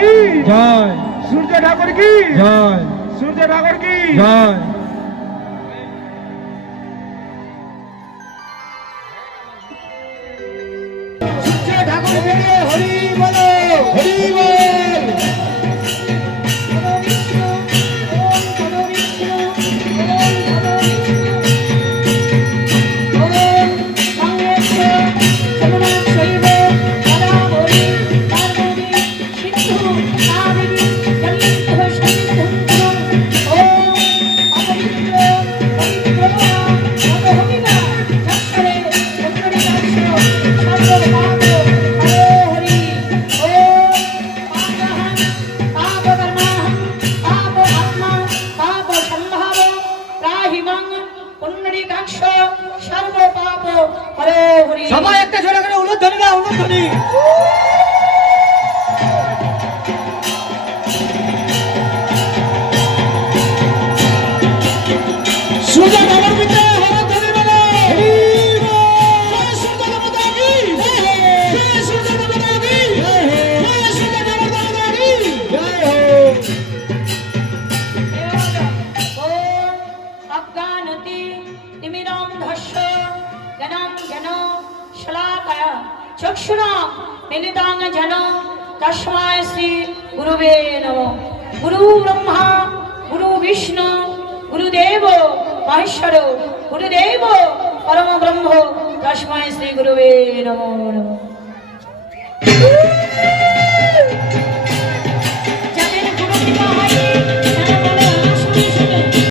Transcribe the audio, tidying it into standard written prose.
কি জয়, সূর্য ঠাকুর কি জয়, সূর্য ঠাকুর কি জয়। সূর্য ঠাকুর কে হরি বলো হরি বল। সবাই একটা জোরে করে উলুধ্বনি দাও, উলুধ্বনি। সূর্য ঠাকুর পিতা হরি বলো হরি বল। সূর্য দেবতা কি জয় সূর্য দেবতা কি জয় সূর্য দেবতা কি জয় হো। अफगानति तिमिरां धस्य गणं जन शलाकया चक्षुषा मिलितां जन तस्मै श्री गुरुवे नमः। गुरु ब्रह्मा गुरु विष्णु गुरुदेव महेश्वर गुरुदेव परम ब्रह्म तस्मै श्री गुरुवे नमो नमः।